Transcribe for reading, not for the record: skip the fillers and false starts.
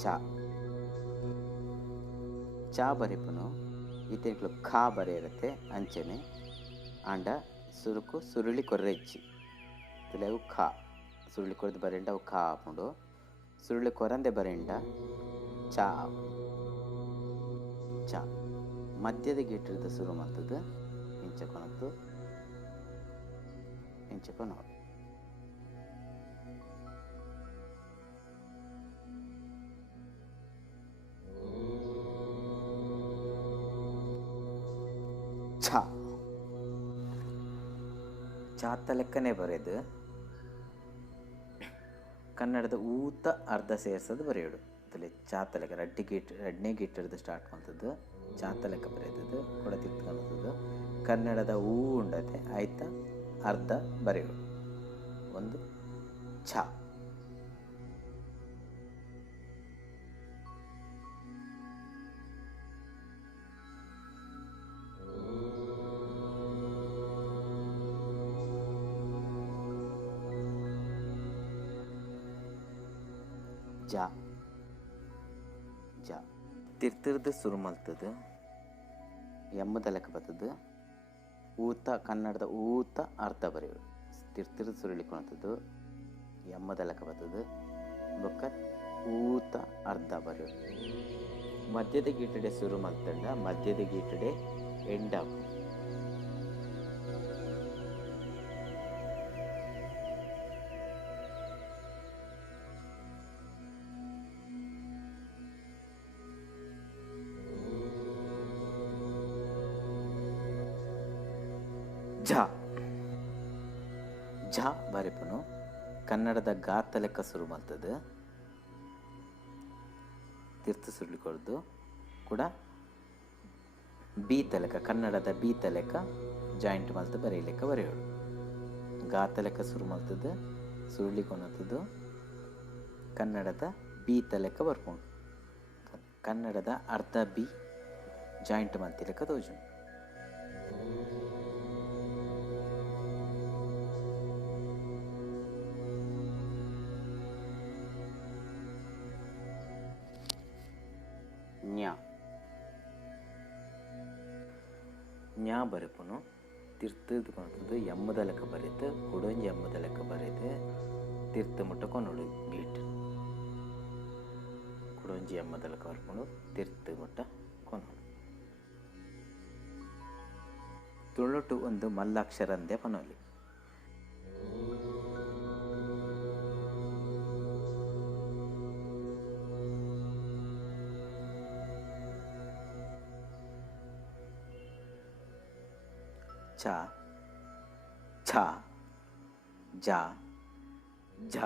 ಚ ಚಾ ಬರೆಪನು ಈತನಿಗಳು ಖಾ ಬರೆ ಇರುತ್ತೆ ಅಂಚನೆ ಆಂಡ ಸುರುಕು ಸುರುಳಿ ಕೊರ್ರೆಚ್ಚಿ ಅವು ಖಾ ಸುರುಳಿ ಕೊರೆದು ಬರೆಂಡ ಅವು ಖಾ ಆಪುಂಡು ಸುರುಳಿ ಕೊರಂದೆ ಬರೆಂಡ ಚಾ ಚಾ ಮಧ್ಯದ ಗೀಟಿಡ್ದ ಶುರು ಮಾಡ್ತದೆ ಇಂಚಕೊನತ್ತು ಇಂಚಕೊನೋಡು ಛ ಚಾತ ಲೆಕ್ಕನೆ ಬರೆದು ಕನ್ನಡದ ಊತ ಅರ್ಧ ಸೇರ್ಸೋದು ಬರೆಯೋಡು ಅದಲ್ಲಿ ಚಾತ ಲೆಕ್ಕ ರಡ್ನೇ ಗೀಟರ್ದು ಸ್ಟಾರ್ಟ್ ಮಾಡ್ತದ್ದು ಚಾತ ಲೆಕ್ಕ ಬರೆಯೋದು ಕೂಡ ತಿತ್ಕೊಳ್ತದ್ದು ಕನ್ನಡದ ಹೂ ಉಂಡತೆ ಆಯ್ತಾ ಅರ್ಧ ಬರೆಯೋಡು ಒಂದು ಛ ಜ ಜ ತಿರ್ತಿರ್ದು ಶುರು ಮಲ್ತದು ಎಮ್ಮದ ಲೆಕ್ಕ ಬರ್ತದು ಊತ ಕನ್ನಡದ ಊತ ಅರ್ಧ ಬರೆಯೋದು ತಿರ್ತಿರ್ದು ಸುರುಳಿಕೊಳ್ತದ್ದು ಎಮ್ಮದ ಲೆಕ್ಕ ಬರ್ತದು ಬೊಕ್ಕ ಊತ ಅರ್ಧ ಬರೆಯೋದು ಮಧ್ಯದ ಗೀಟಡೆ ಶುರು ಮಲ್ತಂಡ ಮಧ್ಯದ ಗೀಟಡೆ ಎಂಡ್ ಆಪು ಝ ಝ ಬರೆಪನು ಕನ್ನಡದ ಗಾತ ಲೆಕ್ಕ ಶುರು ಮಾಡ್ತದೆ ತೀರ್ಥ ಸುರುಳಿಕೊಡ್ದು ಕೂಡ ಬೀತ ಲೆಕ್ಕ ಕನ್ನಡದ ಬೀತ ಲೆಕ್ಕ ಜಾಯಿಂಟ್ ಮಲ್ತು ಬರೀಲಿಕ್ಕೆ ಬರೆಯೋಡು ಗಾತ ಲೆಕ್ಕ ಶುರು ಮಾಡ್ತದೆ ಸುರುಳಿಕೊನತ್ತದು ಕನ್ನಡದ ಬೀತ ಲೆಕ್ಕ ಬರ್ಕೊಂಡು ಕನ್ನಡದ ಅರ್ಧ ಬಿ ಜಾಯಿಂಟ್ ಮಲ್ತಿ ಲೆಕ್ಕ ತೋಜು ನ್ಯಾ ನ್ಯಾ ಬರೆಪನು ತಿರ್ತದ ಕೊನದು ಎಮ್ಮದ ಲೆಕ್ಕ ಬರೆದು ಕುಡೊಂಜಿ ಎಮ್ಮದ ಲೆಕ್ಕ ಬರೆದು ತಿರ್ತ ಮುಟ್ಟ ಕೊನೋಡು ಗೀಟ್ ಕುಡೊಂಜಿ ಎಮ್ಮದ ಲೆಕ್ಕ ಬರ್ಕೊಂಡು ತಿರ್ತ ಮುಟ್ಟ ಕೊನೋಡು ತುಳುಟು ಒಂದು ಮಲ್ಲಾಕ್ಷರ ಅಂದೆ ಪನೋಲಿ ಛ ಛ ಜ ಝ